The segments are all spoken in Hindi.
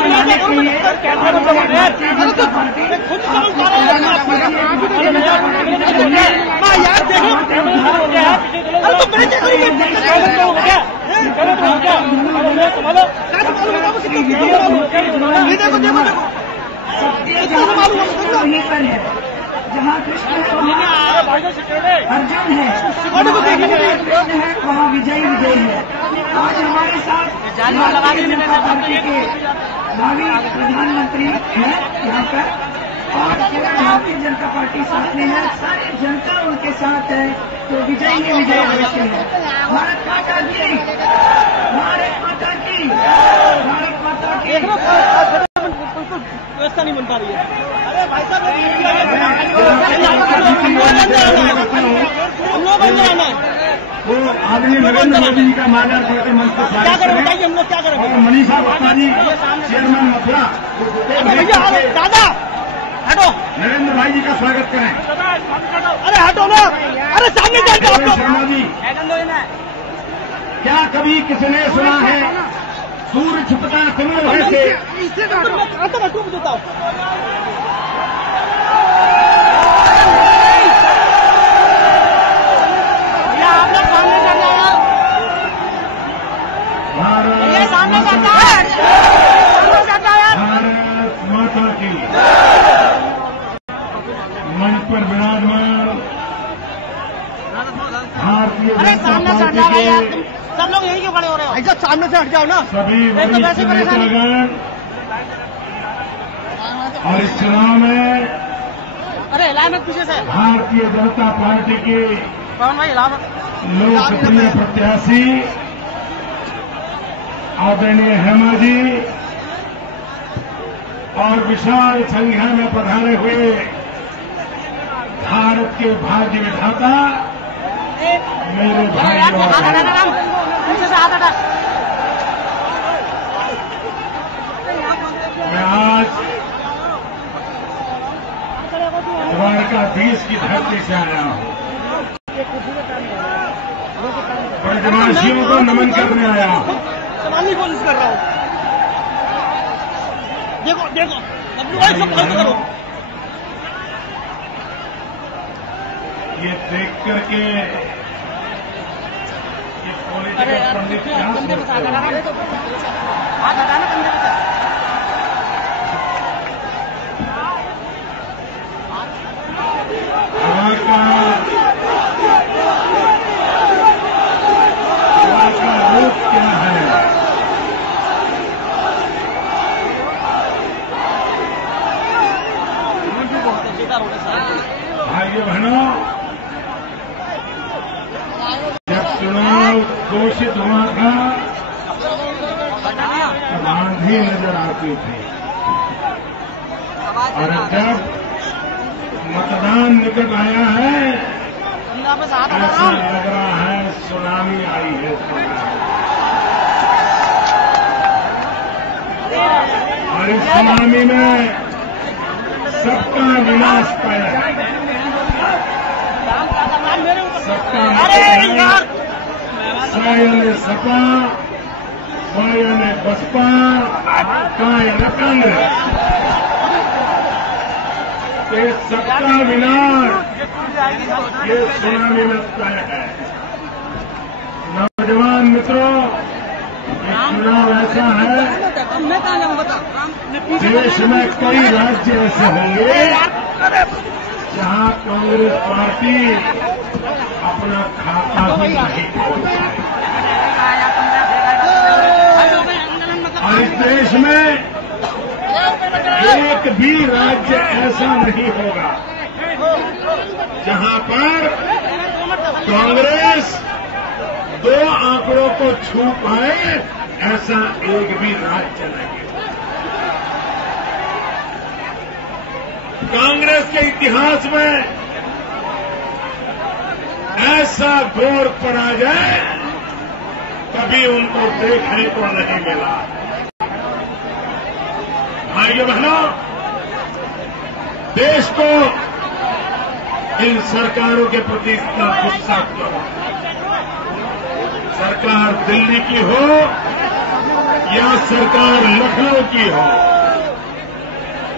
बनाने के लिए वहीं पर है जहाँ कृष्ण है अर्जुन है, कृष्ण है वहाँ विजय विजय है। आज हमारे साथ भारतीय जनता पार्टी के भावी प्रधानमंत्री हैं यहाँ पर, और भारतीय जनता पार्टी साथ में है, सारी जनता उनके साथ है, तो विजय ही विजय अवश्य है। भारत माता की, भारत माता की, भारत माता की। व्यवस्था नहीं बन पा रही है। अरे भाई साहब हम लोग अंदर आना है। वो आदमी नरेंद्र मोदी जी का माला करके मंच पर क्या करें बताइए, हम लोग क्या करें? और मनीषा गुप्ता जी चेयरमैन मथुरा, भैया दादा हटो, नरेंद्र भाई जी का स्वागत करें। अरे हटो ना, अरे सामने जाके आप लोग। शर्मा जी, क्या कभी किसी ने सुना है सूर्य छुपता चंद्र वैसे? कहाँ तक हटू बताओ। भारत माता की मंच पर विराजमान भारतीय जनता पार्टी के सब लोग यहीं क्यों खड़े हो रहे हो? ऐसा सामने से हट जाओ ना। सभी वरिष्ठ नेतागण और इस चुनाव में अरे इलाहाबाद पीछे से भारतीय जनता पार्टी के कौन भाई इलाहाबाद लोकप्रिय प्रत्याशी आदरणीय हेमा जी और विशाल संख्या में पधारे हुए भारत के भाग्य विधाता मेरे भाइयों, मैं आज द्वारकाधीश की धरती से आया हूं, ब्रजवासियों को नमन करने आया हूं। सवाल की कोशिश कर रहा हूँ। देखो देखो अब लोग सब खर्च करो। ये देख करके ये पॉलिटिकल पंडित क्या सोचते हैं? हाथ हटाना कंधे पे। का रूप क्या है? भाइयों बहनों, जब चुनाव घोषित हुआ था तब आंधी नजर आती थी, और जब मतदान निकट आया है ऐसा लग रहा है सुनामी आई है। और इस सुनामी में सबका विनाश पाया, सबका सायन सपा, वायन बसपा, कायन कांग्रेस, ये सबका विनाश ये सुनामी में तय है। नौजवान मित्रों, ये चुनाव ऐसा है, देश में कई राज्य ऐसे होंगे जहां कांग्रेस पार्टी अपना खाता भी नहीं खोल पाएगी, और इस देश में एक भी राज्य ऐसा नहीं होगा जहां पर कांग्रेस 2 आंकड़ों को छू पाए, ऐसा एक भी राज्य नहीं। कांग्रेस के इतिहास में ऐसा घोर पराजय कभी उनको देखने को नहीं मिला। भाइयों बहनों, देश को इन सरकारों के प्रति इतना गुस्सा क्यों? सरकार दिल्ली की हो या सरकार लखनऊ की हो,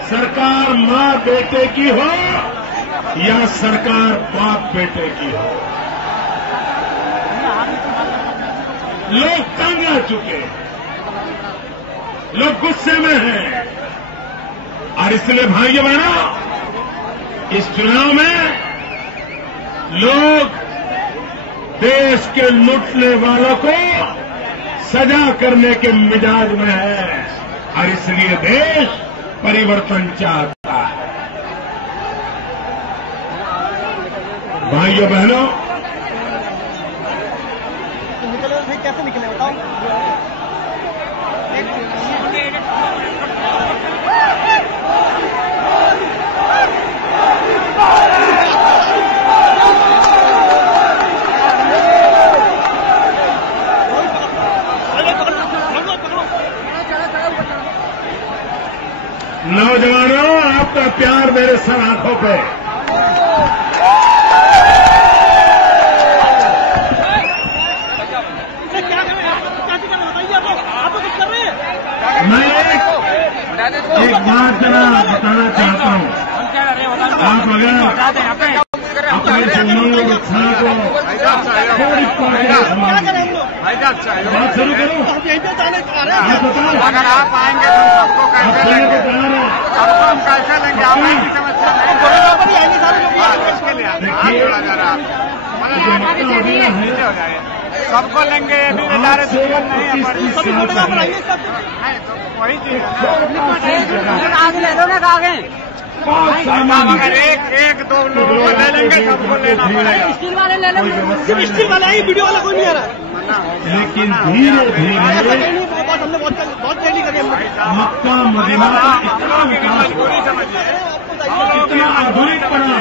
सरकार मां बेटे की हो या सरकार बाप बेटे की हो, लोग तंग आ चुके हैं, लोग गुस्से में हैं। और इसलिए भाइयों बहनों, इस चुनाव में लोग देश के लूटने वालों को सजा करने के मिजाज में है और इसलिए देश परिवर्तन चाहता है। भाइयों बहनों, कैसे निकले बताओ? नौजवानों, आपका प्यार मेरे सर आंखों पे। मैं एक बात जरा बताना चाहता हूं। आप अगर अपने संबंध उत्साह को थोड़ी बात शुरू करूं, आप बताओ। अगर आप आएंगे तो सबको कैसे लेंगे? सबको हम कैसे लेंगे? आप की समस्या नहीं, इसके लिए सबको लेंगे। वही चीज अगर एक दो लोग ले लेंगे, सबको लेना पड़ेगा। स्टील वाले ले लो, सिर्फ स्टील वाला ही, वीडियो वाला कोई नहीं आ रहा। लेकिन धीरे धीरे हमने बहुत पहली करी हमने। मक्का मदीना का इतना विकास हुआ, इतना आधुनिक बना,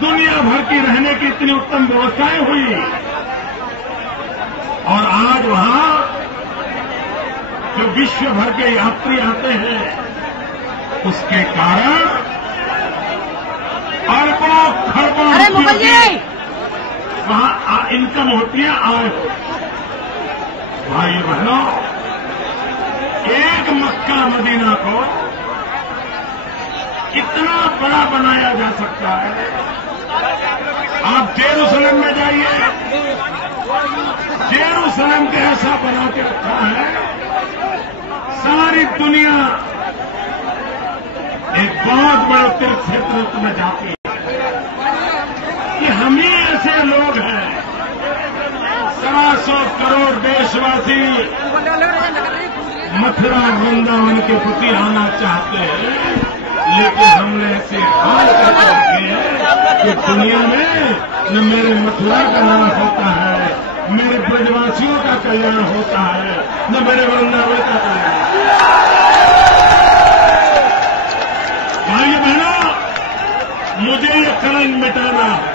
दुनिया भर की रहने की इतनी उत्तम व्यवस्थाएं हुई और आज वहां जो विश्व भर के यात्री आते हैं उसके कारण अरबों खरबों रुपयों की वहां इनकम होती है, आय होती है। भाई बहनों, एक मक्का मदीना को इतना बड़ा बनाया जा सकता है। आप जेरूसलम में जाइए, जेरूसलम के ऐसा बना के रखा है, सारी दुनिया एक बहुत बड़े तीर्थ क्षेत्र में जाती है कि हम ही ऐसे लोग हैं। 125 करोड़ देशवासी मथुरा वृंदावन के प्रति आना चाहते हैं, लेकिन हमने ऐसे हाल कर रखे हैं कि दुनिया में न मेरे मथुरा का नाम होता है, मेरे ब्रजवासियों का कल्याण होता है, न मेरे वृंदावन का कल्याण। भाई बहनों, मुझे ये कलंक मिटाना है,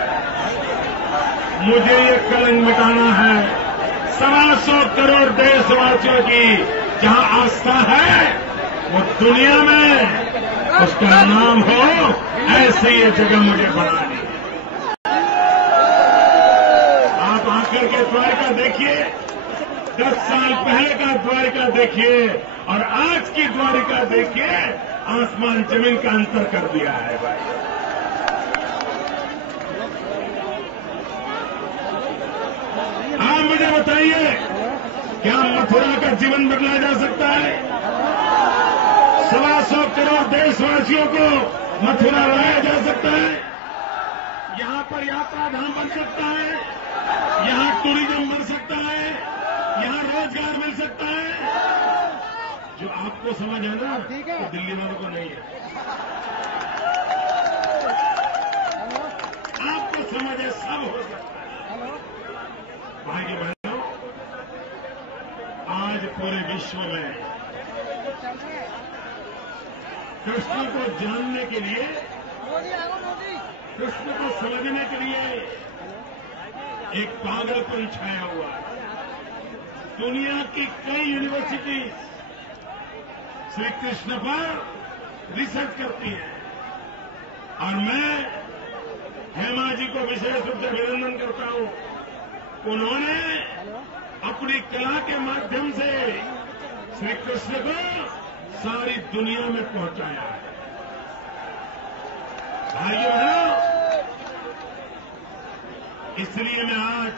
मुझे ये कलंक मिटाना है। 125 करोड़ देशवासियों की जहां आस्था है वो दुनिया में उसका नाम हो, ऐसे ये जगह मुझे बनानी है। आप आकर के द्वारका देखिए, 10 साल पहले का द्वारका देखिए और आज की द्वारका देखिए, आसमान जमीन का अंतर कर दिया है भाई। आप मुझे बताइए, क्या मथुरा का जीवन बदला जा सकता है? 125 करोड़ देशवासियों को मथुरा लाया जा सकता है? यहां पर यात्रा धाम बन सकता है, यहां टूरिज्म बन सकता है, यहां रोजगार मिल सकता है। जो आपको समझ है ना, तो दिल्ली वालों को नहीं है। आपको समझ है, सब हो सकता है। भाई बहनों, आज पूरे विश्व में कृष्ण को जानने के लिए, कृष्ण को समझने के लिए एक पागलपन छाया हुआ है। दुनिया की कई यूनिवर्सिटी श्री कृष्ण पर रिसर्च करती हैं और मैं हेमा जी को विशेष रूप से अभिनंदन करता हूं। उन्होंने अपनी कला के माध्यम से श्री कृष्ण को सारी दुनिया में पहुंचाया है। भाइयों बहनों, इसलिए मैं आज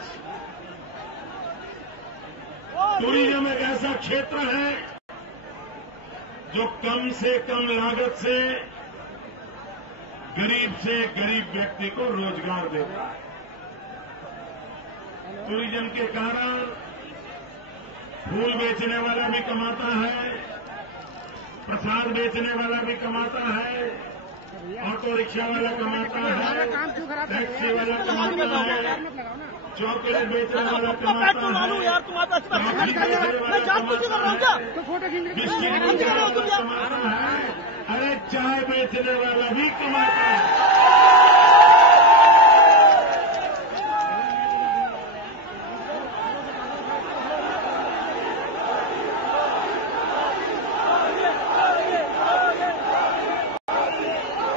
टूरिज्म एक ऐसा क्षेत्र है जो कम से कम लागत से गरीब व्यक्ति को रोजगार देता है। टूरिज्म के कारण फूल बेचने वाला भी कमाता है, प्रसाद बेचने वाला भी कमाता है, ऑटो रिक्शा वाला कमाता है, टैक्सी वाला कमाता है, चॉकलेट बेचने वाला कमाता है, कॉफी बेचने वाला कमाता है, बिस्किट बेचने वाला कमाता है, अरे चाय बेचने वाला भी कमाता है।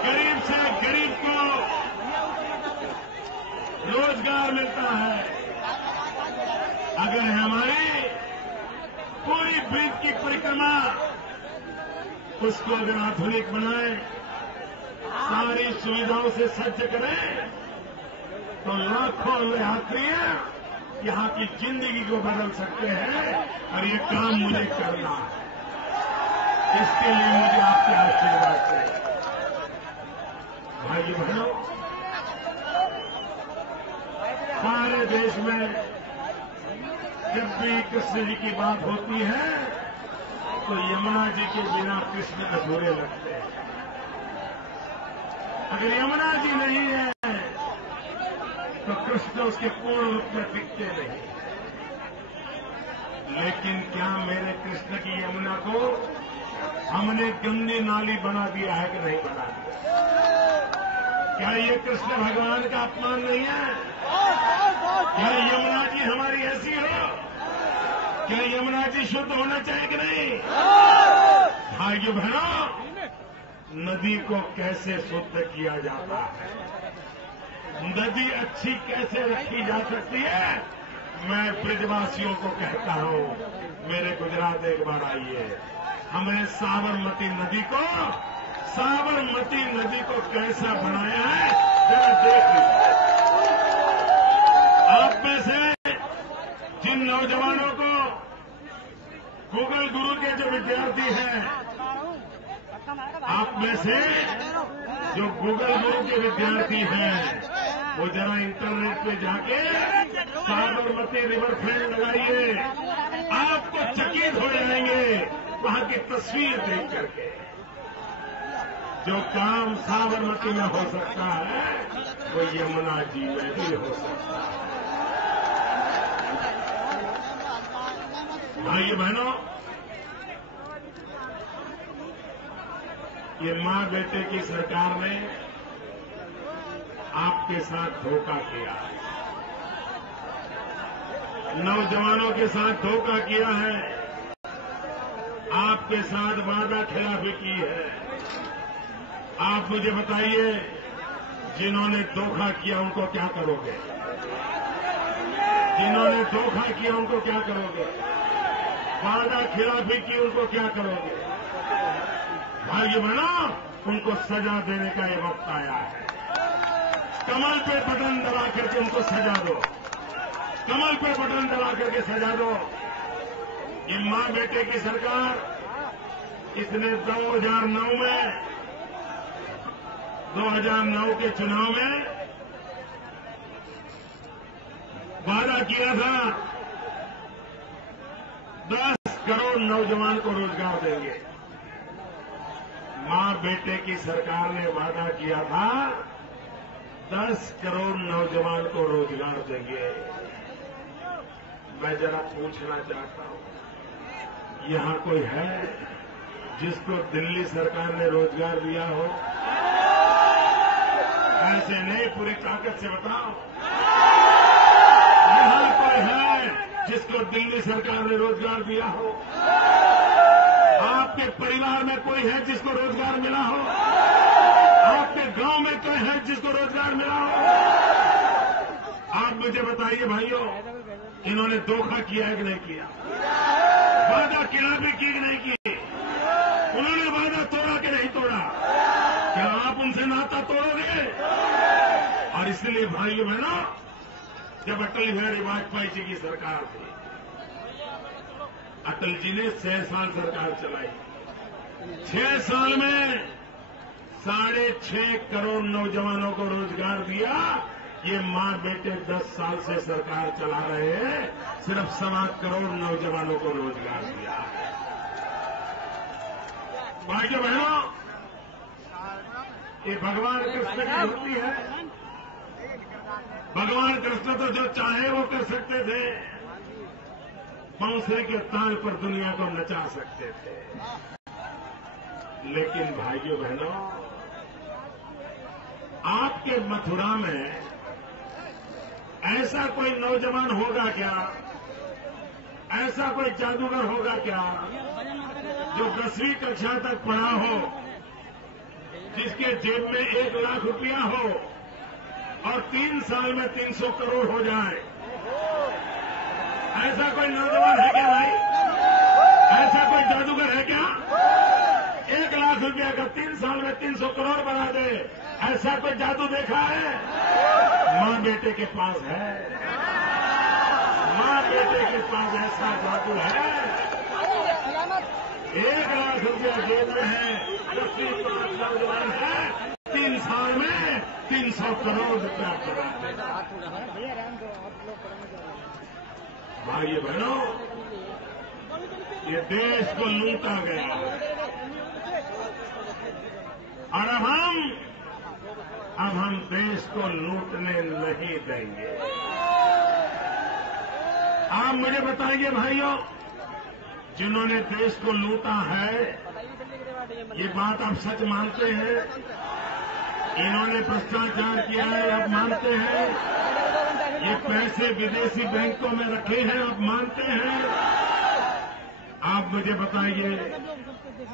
गरीब से गरीब को रोजगार मिलता है। अगर हमारी पूरी ब्रिज की परिक्रमा उसको अगर आधुनिक बनाए, सारी सुविधाओं से सज्ज करें, तो लाखों यात्री यहां की जिंदगी को बदल सकते हैं। और ये काम मुझे करना है, इसके लिए मुझे आपके आशीर्वाद चाहिए। भाइयों बहनों, सारे देश में जब भी कृष्ण जी की बात होती है तो यमुना जी के बिना कृष्ण अधूरे लगते हैं। अगर यमुना जी नहीं है तो कृष्ण उसके पूर्ण रूप में दिखते नहीं। लेकिन क्या मेरे कृष्ण की यमुना को हमने गंदी नाली बना दिया है कि नहीं बना दिया? क्या ये कृष्ण भगवान का अपमान नहीं है? क्या यमुना जी हमारी ऐसी हो? क्या यमुना जी शुद्ध होना चाहिए कि नहीं? भाइयों बहनों, नदी को कैसे शुद्ध किया जाता है, नदी अच्छी कैसे रखी जा सकती है, मैं ब्रजवासियों को कहता हूं, मेरे गुजरात एक बार आइए, हमने साबरमती नदी को कैसा बनाया है जरा देख लीजिए। आप में से जिन नौजवानों को गूगल गुरु के जो विद्यार्थी हैं, आप में से जो गूगल गुरु के विद्यार्थी हैं, वो जरा इंटरनेट पे जाके साबरमती रिवर फ्रंट लगाइए, आपको चकित हो जाएंगे वहां की तस्वीर देख करके। जो काम साबरमती में हो सकता है वो यमुना जी में भी हो सकता है। भाइयों बहनों, ये मां बेटे की सरकार ने आपके साथ धोखा किया है, नौजवानों के साथ धोखा किया है, आपके साथ वादा खिलाफी की है। आप मुझे बताइए, जिन्होंने धोखा किया उनको क्या करोगे? जिन्होंने धोखा किया उनको क्या करोगे? वादा खिलाफी की उनको क्या करोगे? भाइयों बहनों, उनको सजा देने का ये वक्त आया है। कमल पे बटन दबा करके उनको सजा दो, कमल पे बटन दबा करके सजा दो। ये मां बेटे की सरकार, इसने 2009 के चुनाव में वादा किया था 10 करोड़ नौजवान को रोजगार देंगे। मां बेटे की सरकार ने वादा किया था 10 करोड़ नौजवान को रोजगार देंगे। मैं जरा पूछना चाहता हूं, यहां कोई है जिसको दिल्ली सरकार ने रोजगार दिया हो? ऐसे नहीं, पूरी ताकत से बताओ, यहां कोई है जिसको दिल्ली सरकार ने रोजगार दिया हो? आपके परिवार में कोई है जिसको रोजगार मिला हो? आपके गांव में कोई है जिसको रोजगार मिला हो? आप मुझे बताइए भाइयों, इन्होंने धोखा किया है कि नहीं किया? वादा खिलाफी की कि नहीं की? उन्होंने वादा तोड़ा कि नहीं तोड़ा? क्या आप उनसे नाता तोड़ोगे? और इसलिए भाइयों बहनों, जब अटल बिहारी वाजपेयी जी की सरकार थी, अटल जी ने 6 साल सरकार चलाई। 6 साल में 6.5 करोड़ नौजवानों को रोजगार दिया। ये मां बेटे 10 साल से सरकार चला रहे हैं, सिर्फ 7 करोड़ नौजवानों को रोजगार दिया है। भाइयों बहनों, ये भगवान कृष्ण की होती है। भगवान कृष्ण तो जो चाहे वो कर सकते थे, बांसुरी के ताल पर दुनिया को नचा सकते थे। लेकिन भाइयों बहनों, आपके मथुरा में ऐसा कोई नौजवान होगा क्या, ऐसा कोई जादूगर होगा क्या जो 10वीं कक्षा तक पढ़ा हो, जिसके जेब में 1 लाख रुपया हो और 3 साल में 300 करोड़ हो जाए? ऐसा कोई नौजवान है क्या भाई? ऐसा कोई जादूगर है क्या? 1 लाख रुपया का 3 साल में 300 करोड़ बना दे, ऐसा कोई जादू देखा है? मां बेटे के पास है। मां बेटे के पास ऐसा जादू है। 1 लाख रुपया जेब में है, 10वीं पास नौजवान है, 3 साल में 300 करोड़ रुपया बना दे। भाइयों बहनों, ये देश को लूटा गया और अब हम देश को लूटने नहीं देंगे। आप मुझे बताइए भाइयों, जिन्होंने देश को लूटा है, ये बात आप सच मानते हैं? इन्होंने भ्रष्टाचार किया है, आप मानते हैं? ये पैसे विदेशी बैंकों में रखे हैं, आप मानते हैं? आप मुझे बताइए,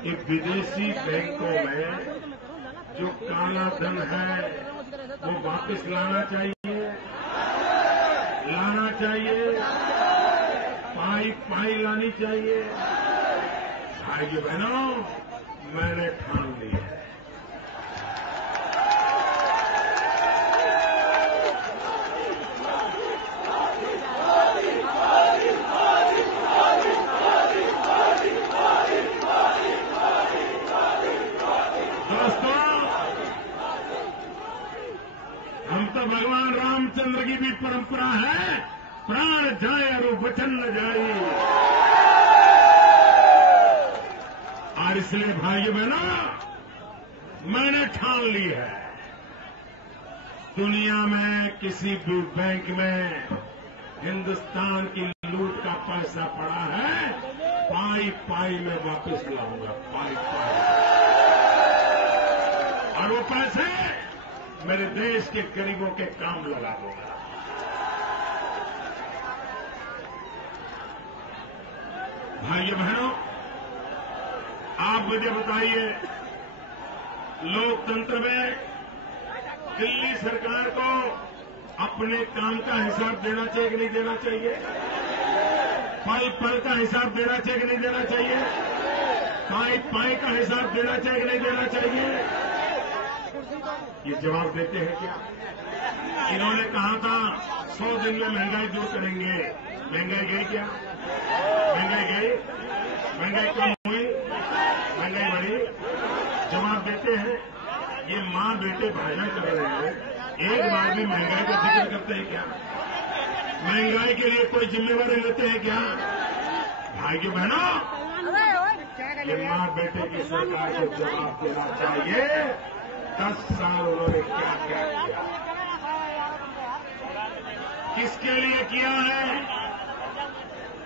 ये विदेशी बैंकों में जो काला धन है वो वापस लाना चाहिए, लाना चाहिए, पाई लानी चाहिए। भाइयों बहनों, मैंने ठान ली है। भगवान रामचंद्र की भी परंपरा है, प्राण जाए और वचन न जाए। और इसलिए भाइयों बहनों, मैंने ठान ली है, दुनिया में किसी भी बैंक में हिंदुस्तान की लूट का पैसा पड़ा है, पाई में वापस लाऊंगा, पाई। और वो पैसे मेरे देश के गरीबों के काम लगा दूंगा। भाइयों बहनों, आप मुझे बताइए, लोकतंत्र में दिल्ली सरकार को अपने काम का हिसाब देना चाहिए कि नहीं देना चाहिए? पल पल का हिसाब देना चाहिए कि नहीं देना चाहिए? पाई का हिसाब देना चाहिए कि नहीं देना चाहिए? ये जवाब देते हैं क्या? इन्होंने कहा था 100 दिन में महंगाई दूर करेंगे। महंगाई गई क्या? महंगाई गई? महंगाई कम हुई? महंगाई बढ़ी? जवाब देते हैं। ये मां बेटे भाषण कर रहे हैं, एक बार भी महंगाई का जिक्र करते हैं क्या? महंगाई के लिए कोई जिम्मेवारी लेते हैं क्या? भाइयों बहनों, ये मां बेटे की सरकार को जवाब देना चाहिए। 10 साल उन्होंने क्या क्या किया, किसके लिए किया है,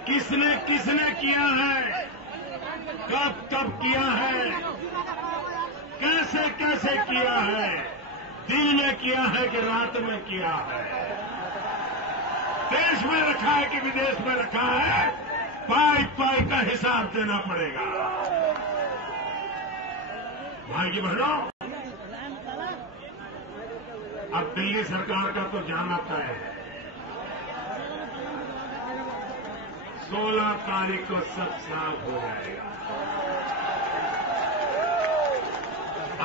किसने किया है, कब किया है, कैसे किया है, दिन में किया है कि रात में किया है, देश में रखा है कि विदेश में रखा है, पाई का हिसाब देना पड़ेगा। भाई बहनों, अब दिल्ली सरकार का तो जाना तय है। 16 तारीख को सब साफ हो जाएगा।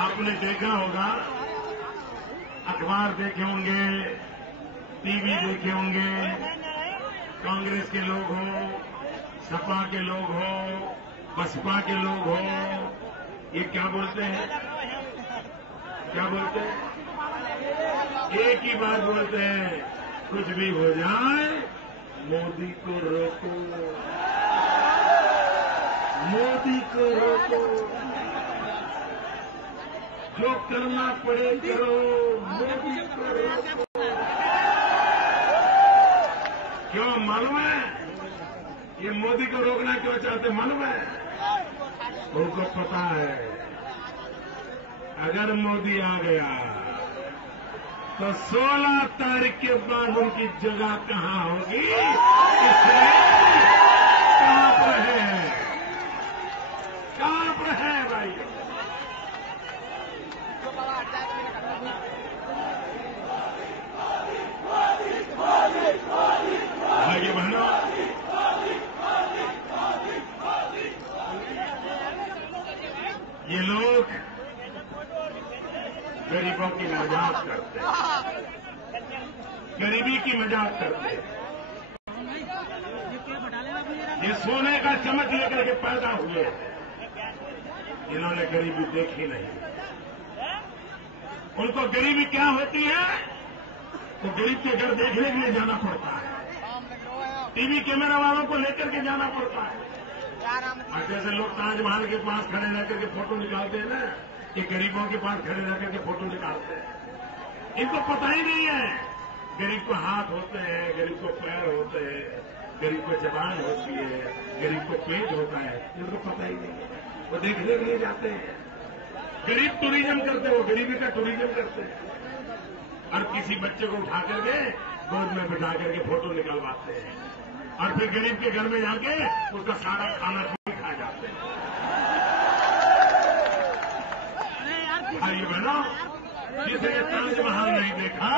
आपने देखा होगा, अखबार देखे होंगे, टीवी देखे होंगे, कांग्रेस के लोग हों, सपा के लोग हों, बसपा के लोग हों, ये क्या बोलते हैं? क्या बोलते हैं? एक ही बात बोलते हैं, कुछ भी हो जाए मोदी को रोको, मोदी को रोको, जो करना पड़े करो, मोदी को रोको। क्यों मालूम है? ये मोदी को रोकना क्यों चाहते मालूम है? उनको पता है अगर मोदी आ गया तो 16 तारीख के बाद उनकी जगह कहां होगी, इसलिए कांप रहे हैं, कांप रहे हैं भाई। भाइयों बहनों, ये लोग गरीबों की मजाक करते हैं, गरीबी की मजाक करते हैं। ये सोने का चम्मच लेकर के पैदा हुए हैं, इन्होंने गरीबी देखी नहीं। उनको गरीबी क्या होती है तो गरीब के घर देखने के लिए जाना पड़ता है, टीवी कैमरा वालों को लेकर के जाना पड़ता है। और जैसे लोग ताजमहल के पास खड़े रहकर के फोटो निकालते हैं ना, कि गरीबों के पास खड़े रहकर के फोटो निकालते हैं। इनको पता ही नहीं है गरीब को हाथ होते हैं, गरीब को पैर होते हैं, गरीब को जबान होती है, गरीब को पेट होता है, इनको पता ही नहीं है। वो देखने के लिए जाते हैं, गरीब टूरिज्म करते हैं, वो गरीबी का टूरिज्म करते हैं। और किसी बच्चे को उठा करके गोद में बिठा करके फोटो निकलवाते हैं, और फिर गरीब के घर में जाके उसका सारा खाना भी खा जाते हैं। भाइयों बहनों, जिसने ताजमहल नहीं देखा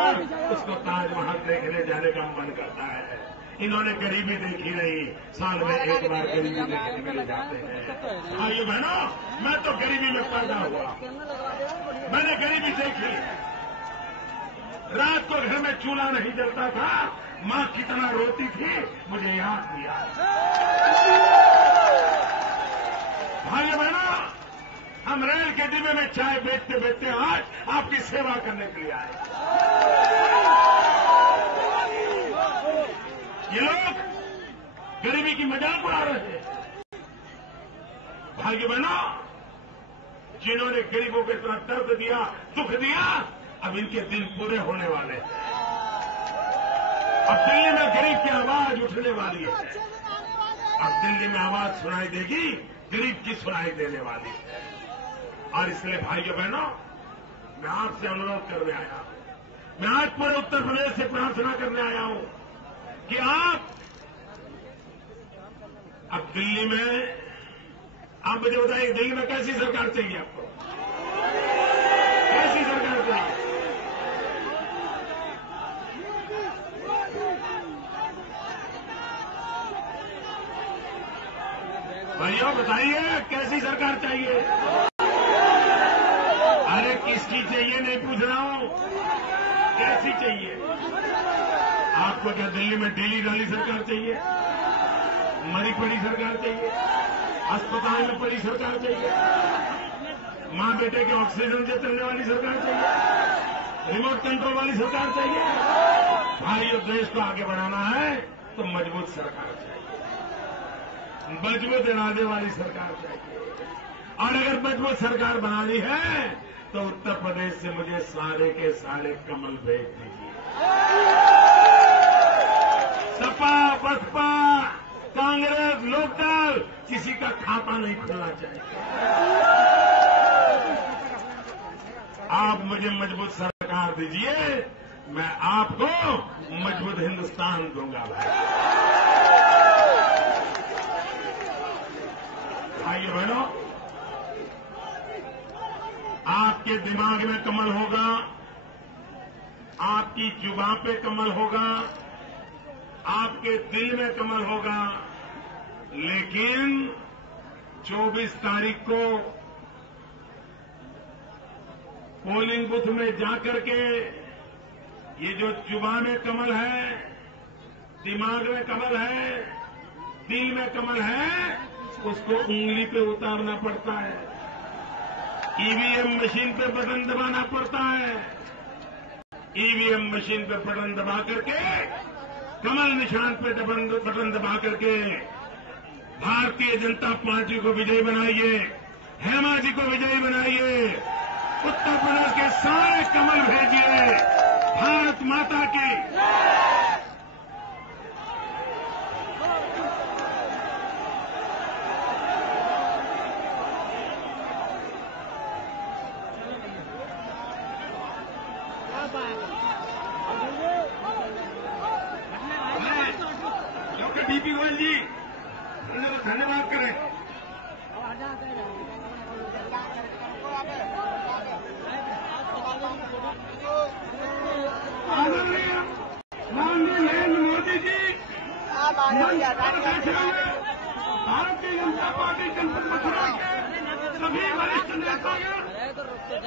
उसको ताजमहल देखने जाने का मन करता है। इन्होंने गरीबी देखी नहीं, साल में एक बार गरीबी देखने के लिए जाते हैं। भाइयों बहनों, मैं तो गरीबी में पैदा हुआ, मैंने गरीबी देखी। रात को घर में चूल्हा नहीं जलता था, मां कितना रोती थी मुझे याद किया। भाइयों बहनों, हम रेल के डिब्बे में चाय बेचते बेचते आज आपकी सेवा करने के लिए आए। ये लोग गरीबी की मजाक उड़ा रहे हैं। भाइयों बहनों, जिन्होंने गरीबों को इतना दर्द दिया, दुख दिया, अब इनके दिन पूरे होने वाले हैं। अब दिल्ली में गरीब की आवाज उठने वाली है। अब दिल्ली में आवाज सुनाई देगी, गरीब की सुनाई देने वाली है। और इसलिए भाइयों बहनों, मैं आपसे अनुरोध करने आया हूं, मैं आज पूरे उत्तर प्रदेश से प्रार्थना करने आया हूं कि आप अब दिल्ली में, आप मुझे बताइए दिल्ली में कैसी सरकार चाहिए आपको? कैसी सरकार चाहिए? भाइयों बताइए, कैसी सरकार चाहिए? अरे किसकी चाहिए नहीं पूछ रहा हूं, कैसी चाहिए? आपको क्या दिल्ली में ढीली ढाली सरकार चाहिए, मरी पड़ी सरकार चाहिए, अस्पताल में पड़ी सरकार चाहिए, मां बेटे के ऑक्सीजन से चलने वाली सरकार चाहिए, रिमोट कंट्रोल वाली सरकार चाहिए? भाइयों, देश को आगे बढ़ाना है तो मजबूत सरकार चाहिए, मजबूत इरादे वाली सरकार चाहिए। और अगर मजबूत सरकार बनानी है तो उत्तर प्रदेश से मुझे सारे के सारे कमल भेज दीजिए। सपा, बसपा, कांग्रेस, लोकदल, किसी का खाता नहीं खुलना चाहिए। आप मुझे मजबूत सरकार दीजिए, मैं आपको मजबूत हिंदुस्तान दूंगा। भाइयों बहनों, आपके दिमाग में कमल होगा, आपकी जुबान पे कमल होगा, आपके दिल में कमल होगा, लेकिन 24 तारीख को पोलिंग बूथ में जाकर के ये जो जुबान में कमल है, दिमाग में कमल है, दिल में कमल है, उसको उंगली पे उतारना पड़ता है। ईवीएम मशीन पे बटन दबाना पड़ता है। ईवीएम मशीन पे बटन दबा करके, कमल निशान पे बटन दबा करके भारतीय जनता पार्टी को विजयी बनाइए, हेमा जी को विजयी बनाइए, उत्तर प्रदेश के सारे कमल भेजिए। भारत माता की डॉक्टर डीपी गोयल जी धन्यवाद करें। आदरणीय माननीय नरेंद्र मोदी जी भारतीय जनता पार्टी जनपद मथुरा के सभी वरिष्ठ नेतागण,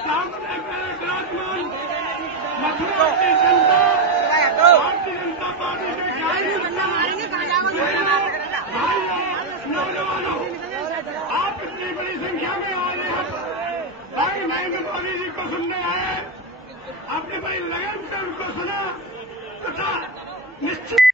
सामने मेरे विराजमान मथुरा की जनता, भारतीय जनता पार्टी के नौजवानों, आप इतनी बड़ी संख्या में आए हैं, भाई नरेंद्र मोदी जी को सुनने आए, आपने बड़ी लगन से उनको सुना तथा निश्चित